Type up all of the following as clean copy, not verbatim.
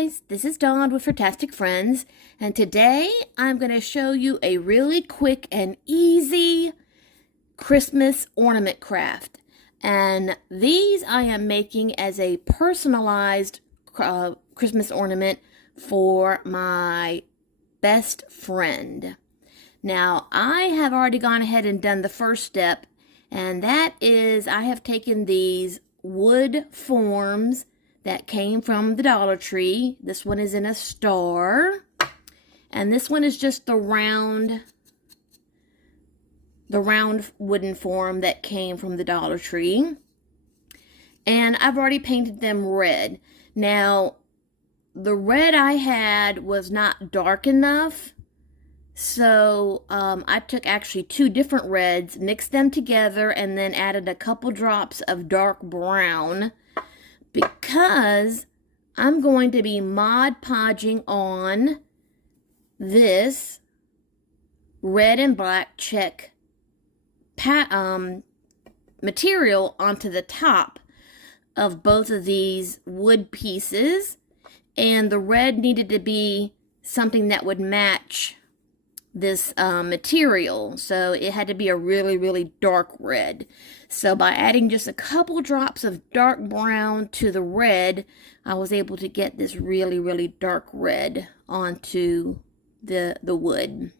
guys, this is Dawn with Furtastic Friends, and today I'm going to show you a really quick and easy Christmas ornament craft. And these I am making as a personalized Christmas ornament for my best friend. Now, I have already gone ahead and done the first step, and that is I have taken these wood forms that came from the Dollar Tree. This one is in a star, and this one is just the round wooden form that came from the Dollar Tree. And I've already painted them red. Now, the red I had was not dark enough, so I took actually two different reds, mixed them together, and then added a couple drops of dark brown, because I'm going to be Mod Podging on this red and black check material onto the top of both of these wood pieces, and the red needed to be something that would match this material, so it had to be a really dark red. So by adding just a couple drops of dark brown to the red, I was able to get this really dark red onto the wood.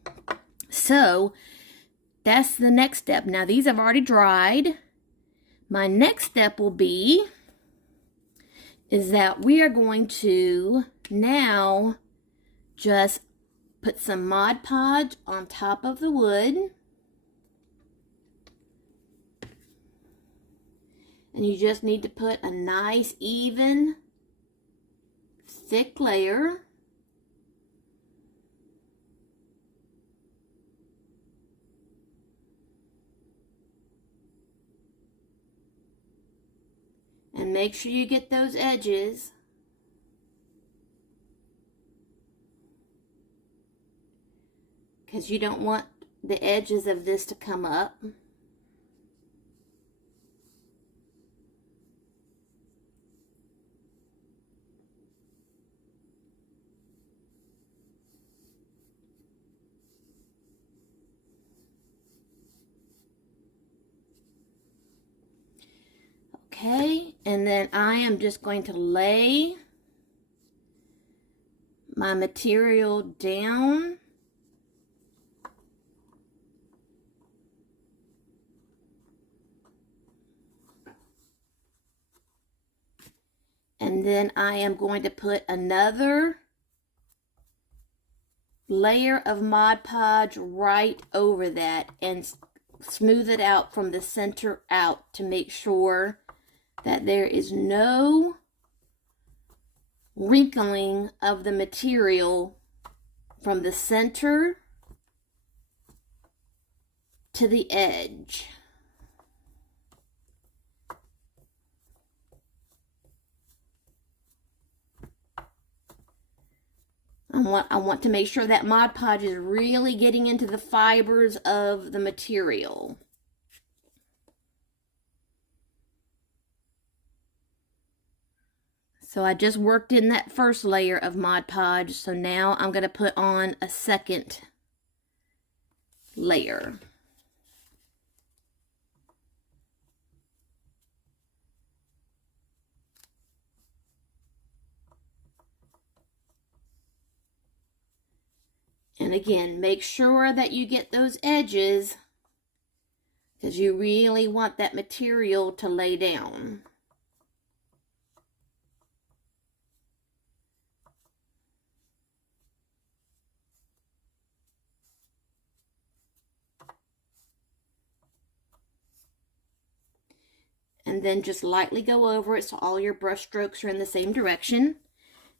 So that's the next step. Now these have already dried. My next step will be is that we are going to now just put some Mod Podge on top of the wood. And you just need to put a nice, even, thick layer. And make sure you get those edges. Because you don't want the edges of this to come up. Okay, and then I am just going to lay my material down. And then I am going to put another layer of Mod Podge right over that and smooth it out from the center out to make sure that there is no wrinkling of the material from the center to the edge. I want to make sure that Mod Podge is really getting into the fibers of the material. So I just worked in that first layer of Mod Podge, so now I'm going to put on a second layer. And again, make sure that you get those edges, because you really want that material to lay down. And then just lightly go over it so all your brush strokes are in the same direction.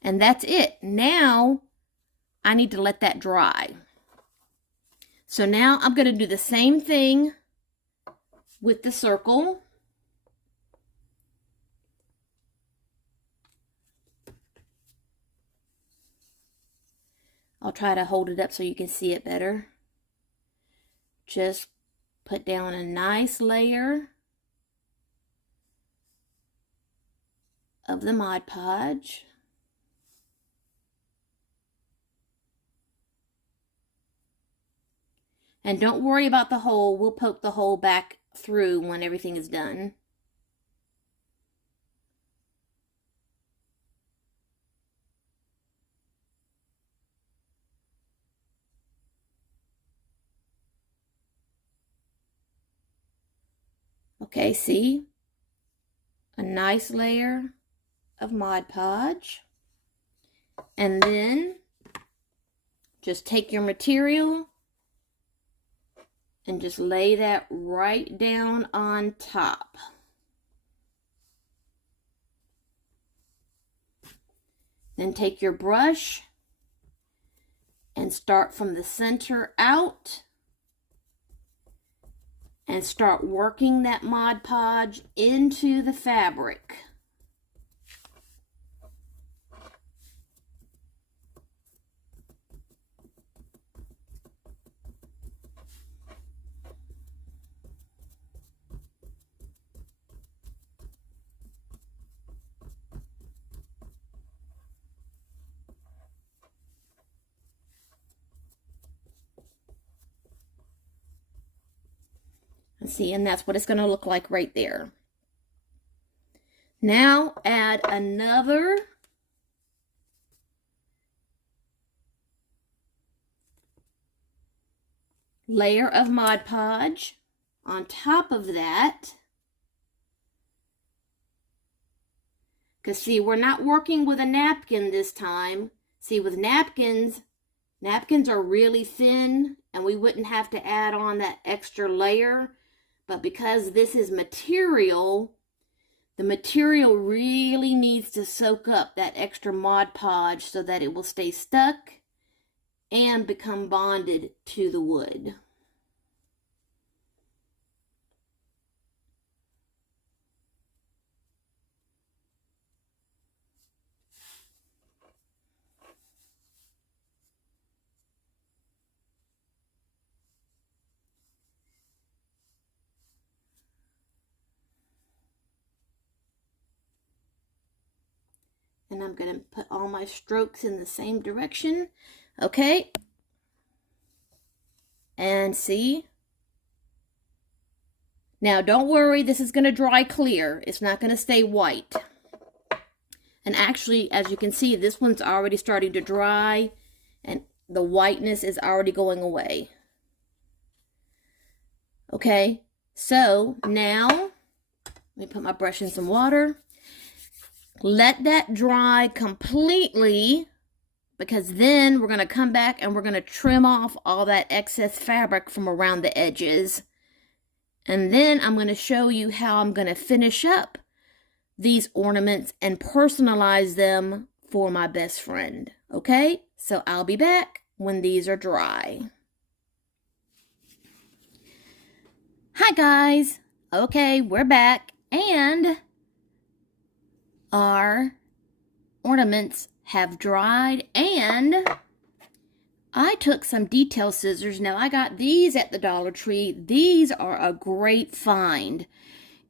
And that's it. Now I need to let that dry. So now I'm going to do the same thing with the circle. I'll try to hold it up so you can see it better. Just put down a nice layer of the Mod Podge. And don't worry about the hole. We'll poke the hole back through when everything is done. Okay, see? A nice layer of Mod Podge. And then just take your material and just lay that right down on top. Then take your brush and start from the center out and start working that Mod Podge into the fabric. See, and that's what it's going to look like right there. Now add another layer of Mod Podge on top of that. Because see, we're not working with a napkin this time. See, with napkins are really thin and we wouldn't have to add on that extra layer. But because this is material, the material really needs to soak up that extra Mod Podge so that it will stay stuck and become bonded to the wood. And I'm going to put all my strokes in the same direction. Okay. And see. Now don't worry, this is going to dry clear. It's not going to stay white. And actually, as you can see, this one's already starting to dry and the whiteness is already going away. Okay. So now, let me put my brush in some water. Let that dry completely, because then we're going to come back and we're going to trim off all that excess fabric from around the edges. And then I'm going to show you how I'm going to finish up these ornaments and personalize them for my best friend. Okay, so I'll be back when these are dry. Hi guys. Okay, we're back and our ornaments have dried, and I took some detail scissors. Now I got these at the Dollar Tree. These are a great find.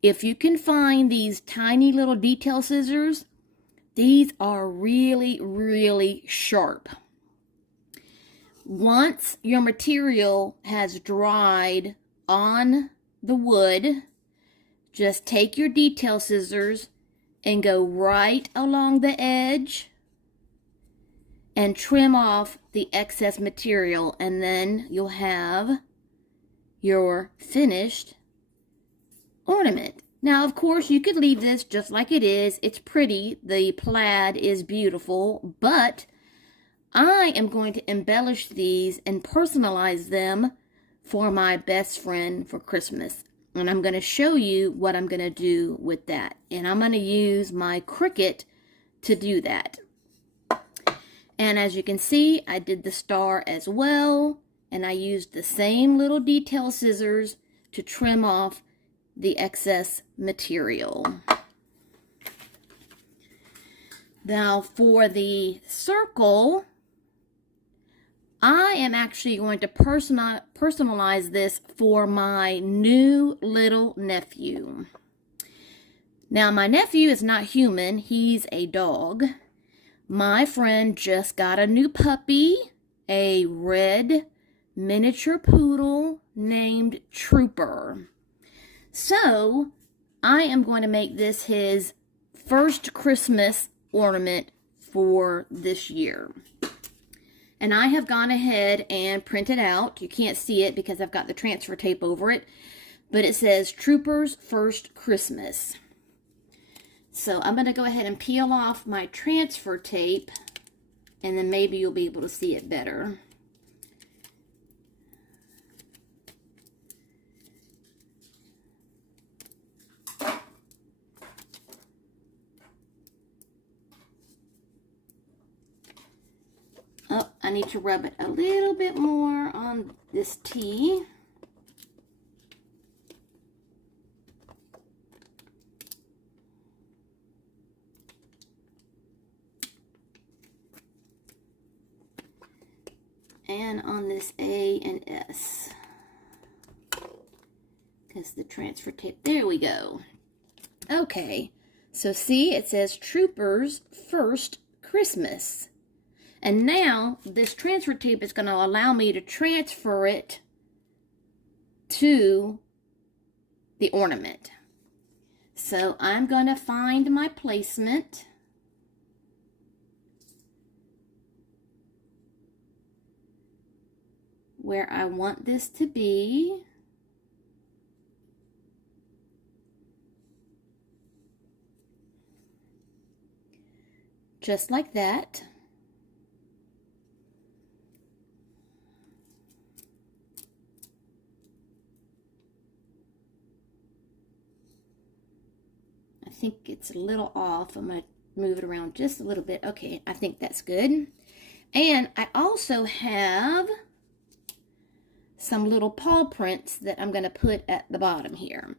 If you can find these tiny little detail scissors, these are really, really sharp. Once your material has dried on the wood, just take your detail scissors and go right along the edge and trim off the excess material, and then you'll have your finished ornament. Now, of course, you could leave this just like it is. It's pretty. The plaid is beautiful, but I am going to embellish these and personalize them for my best friend for Christmas. And I'm going to show you what I'm going to do with that. And I'm going to use my Cricut to do that. And as you can see, I did the star as well. And I used the same little detail scissors to trim off the excess material. Now for the circle, I am actually going to personalize this for my new little nephew. Now, my nephew is not human. He's a dog. My friend just got a new puppy, a red miniature poodle named Trooper. So I am going to make this his first Christmas ornament for this year. And I have gone ahead and printed out. You can't see it because I've got the transfer tape over it. But it says Trooper's First Christmas. So I'm going to go ahead and peel off my transfer tape. And then maybe you'll be able to see it better. Oh, I need to rub it a little bit more on this T. And on this A and S. Because the transfer tape, there we go. Okay, so see, it says Trooper's First Christmas. And now, this transfer tape is going to allow me to transfer it to the ornament. So I'm going to find my placement. Where I want this to be. Just like that. I think it's a little off. I'm going to move it around just a little bit. Okay, I think that's good. And I also have some little paw prints that I'm going to put at the bottom here.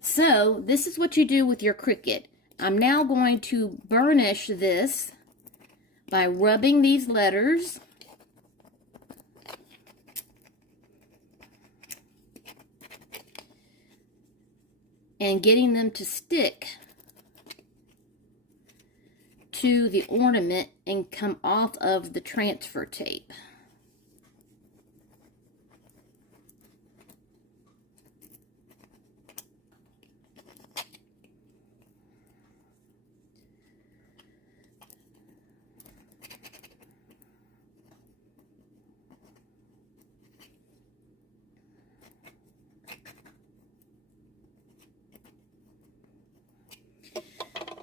So this is what you do with your Cricut. I'm now going to burnish this by rubbing these letters. And getting them to stick to the ornament and come off of the transfer tape.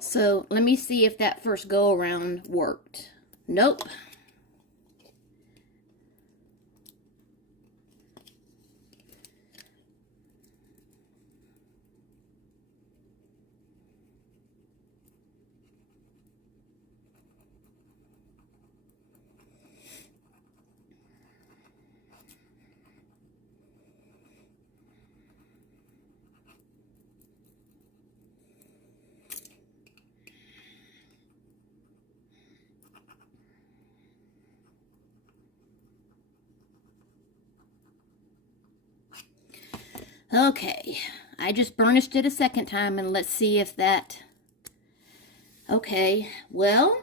So let me see if that first go around worked. Nope. Okay, I just burnished it a second time, and let's see if that... Okay, well...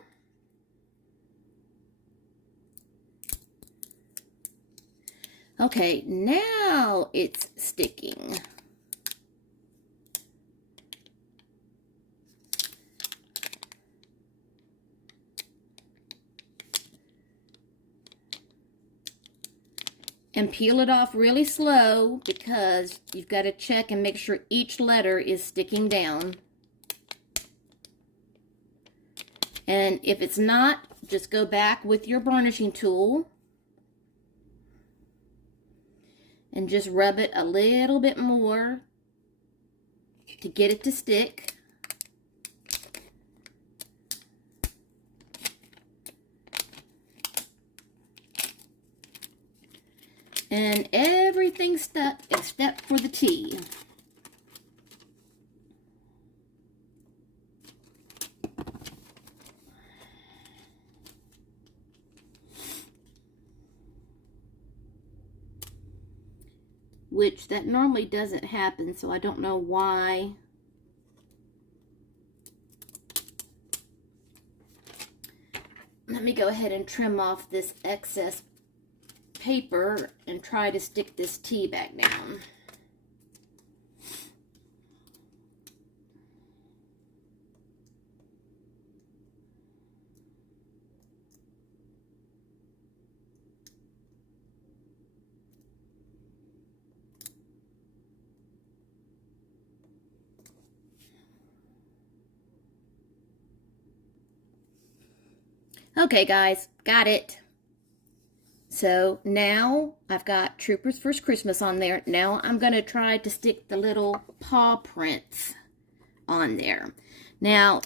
Okay, now it's sticking. And peel it off really slow because you've got to check and make sure each letter is sticking down. And if it's not, just go back with your burnishing tool and just rub it a little bit more to get it to stick. And everything's stuck except for the T. Which that normally doesn't happen, so I don't know why. Let me go ahead and trim off this excess paper and try to stick this T back down. Okay guys, got it. So now I've got Trooper's First Christmas on there. Now I'm going to try to stick the little paw prints on there. Now,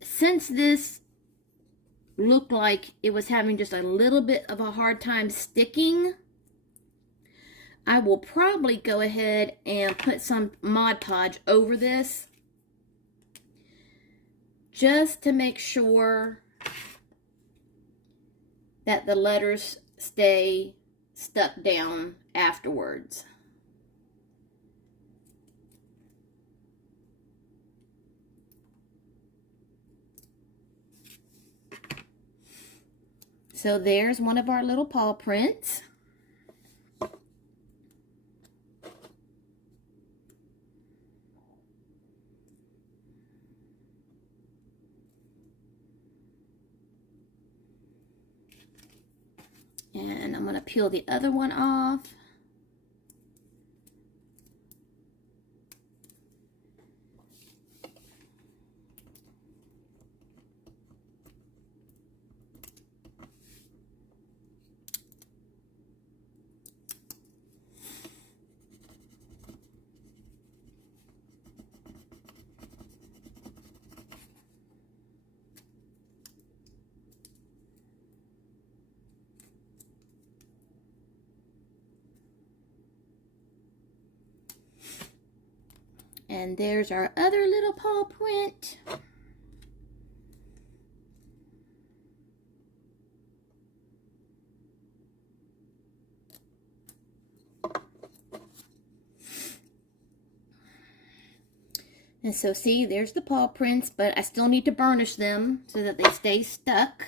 since this looked like it was having just a little bit of a hard time sticking, I will probably go ahead and put some Mod Podge over this just to make sure that the letters stay stuck down afterwards. So there's one of our little paw prints. And I'm going to peel the other one off. And there's our other little paw print. And so see, there's the paw prints, but I still need to burnish them so that they stay stuck.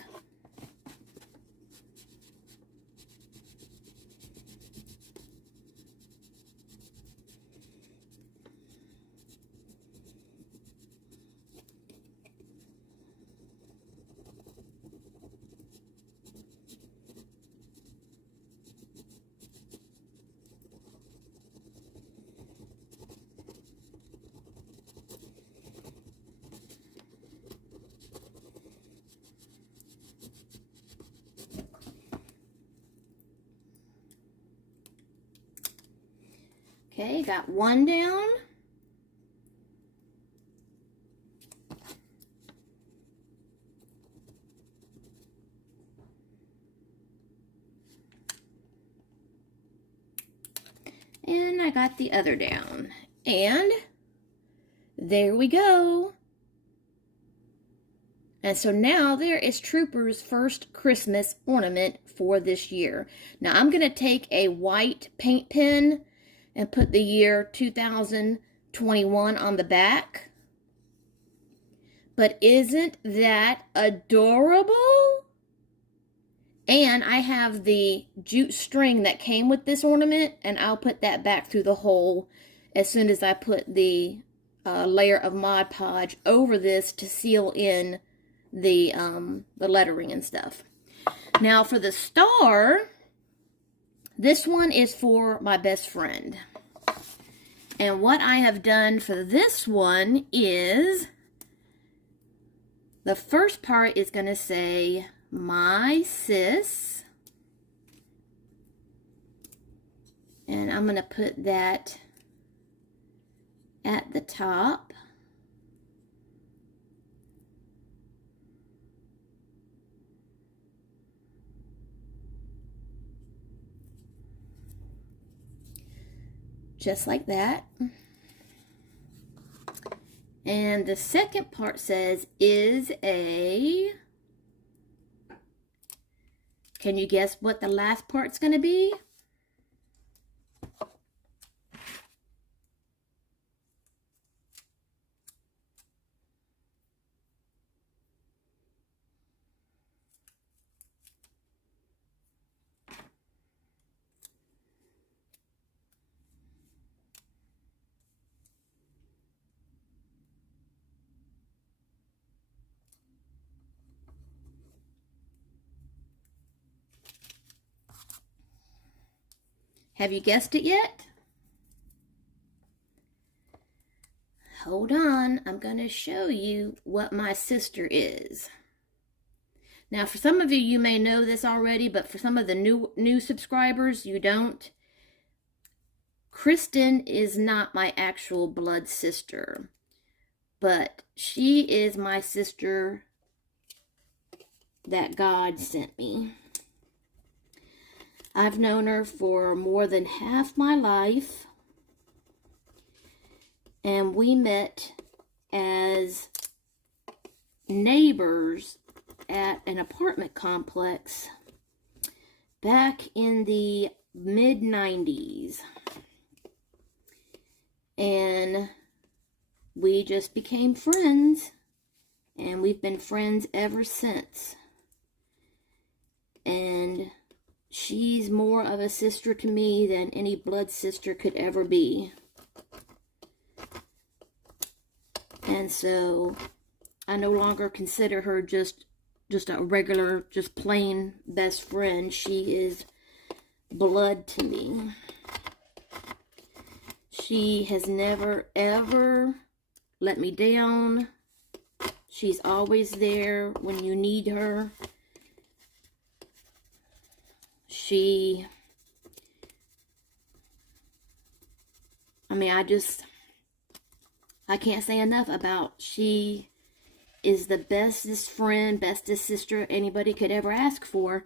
Okay, got one down. And I got the other down. And there we go. And so now there is Trooper's first Christmas ornament for this year. Now I'm going to take a white paint pen and put the year 2021 on the back. But isn't that adorable? And I have the jute string that came with this ornament, and I'll put that back through the hole as soon as I put the layer of Mod Podge over this to seal in the lettering and stuff. Now for the star, this one is for my best friend. And what I have done for this one is, the first part is going to say, my sis. And I'm going to put that at the top. Just like that. And the second part says, is a... Can you guess what the last part's going to be? Have you guessed it yet? Hold on, I'm going to show you what my sister is. Now, for some of you, you may know this already, but for some of the new subscribers, you don't. Kristen is not my actual blood sister, but she is my sister that God sent me. I've known her for more than half my life, and we met as neighbors at an apartment complex back in the mid-90s. And we just became friends, and we've been friends ever since. And she's more of a sister to me than any blood sister could ever be. And so I no longer consider her just a regular, just plain best friend. She is blood to me. She has never, ever let me down. She's always there when you need her. I can't say enough about, she is the bestest friend, bestest sister anybody could ever ask for.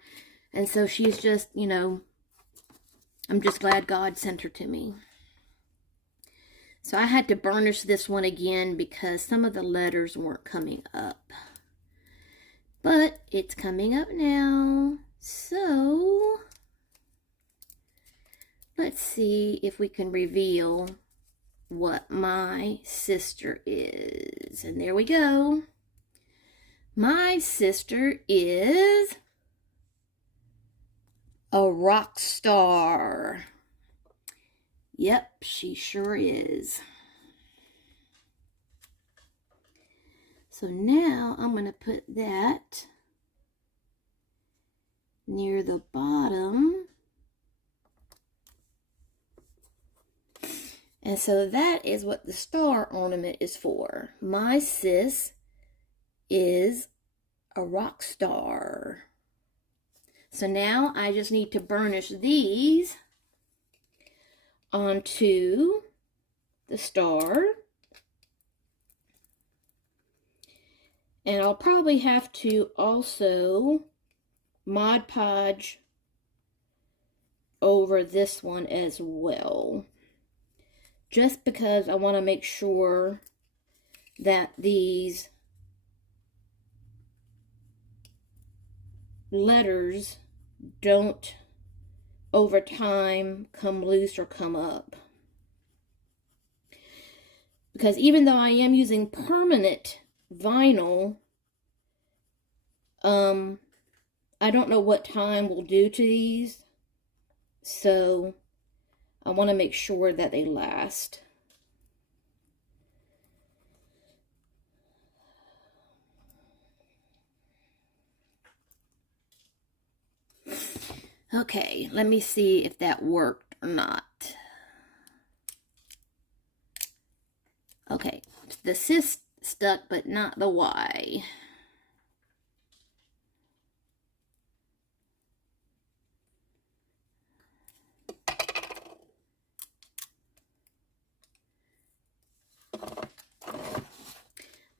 And so she's just, you know, I'm just glad God sent her to me. So I had to burnish this one again because some of the letters weren't coming up. But it's coming up now. So let's see if we can reveal what my sister is. And there we go. My sister is a rock star. Yep, she sure is. So now I'm going to put that near the bottom. And so that is what the star ornament is for. My sis is a rock star. So now I just need to burnish these onto the star. And I'll probably have to also Mod Podge over this one as well. Just because I want to make sure that these letters don't over time come loose or come up. Because even though I am using permanent vinyl, I don't know what time will do to these, so I want to make sure that they last. Okay, let me see if that worked or not. Okay, the sis stuck, but not the Y.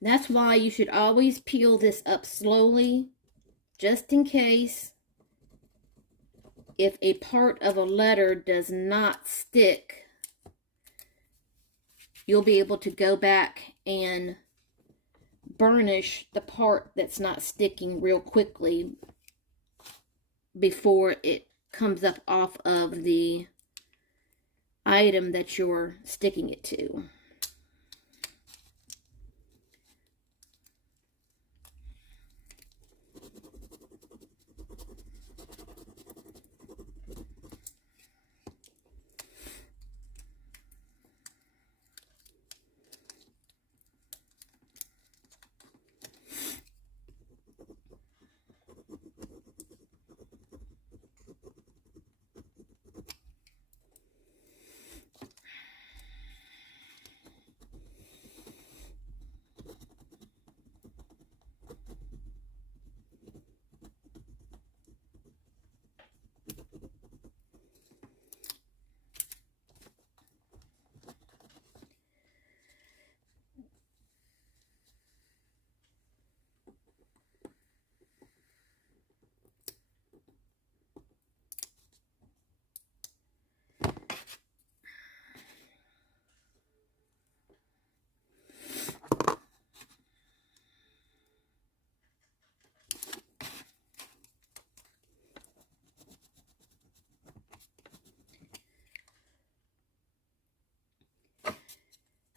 That's why you should always peel this up slowly, just in case if a part of a letter does not stick, you'll be able to go back and burnish the part that's not sticking real quickly before it comes up off of the item that you're sticking it to.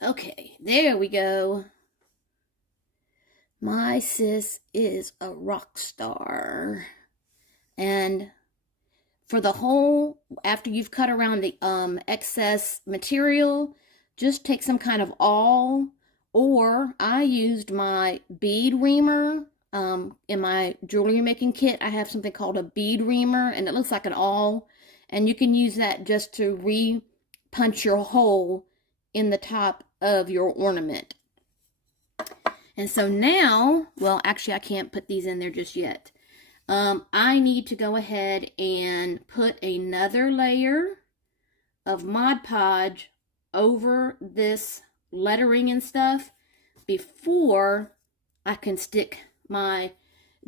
Okay, there we go. My sis is a rock star. And for the whole, after you've cut around the excess material, just take some kind of awl, or I used my bead reamer. In my jewelry making kit, I have something called a bead reamer, and it looks like an awl, and you can use that just to re-punch your hole in the top of your ornament. And so now, well, actually I can't put these in there just yet. I need to go ahead and put another layer of Mod Podge over this lettering and stuff before I can stick my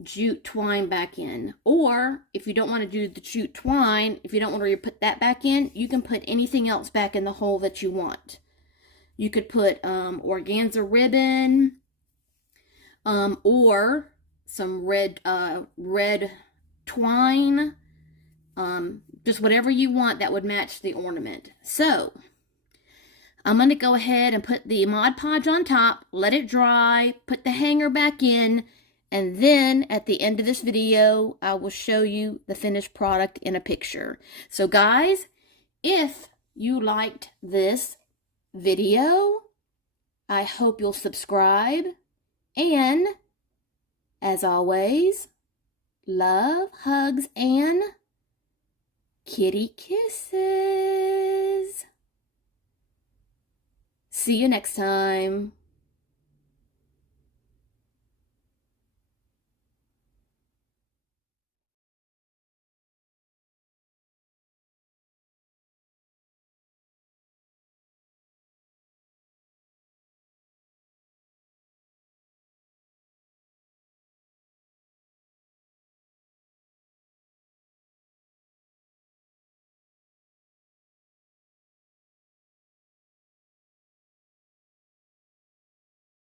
jute twine back in. Or if you don't want to do the jute twine, if you don't want to put that back in, you can put anything else back in the hole that you want. You could put organza ribbon, or some red twine, just whatever you want that would match the ornament. So I'm going to go ahead and put the Mod Podge on top, let it dry, put the hanger back in, and then at the end of this video, I will show you the finished product in a picture. So guys, if you liked this video, I hope you'll subscribe. And, as always, love, hugs, and kitty kisses. See you next time.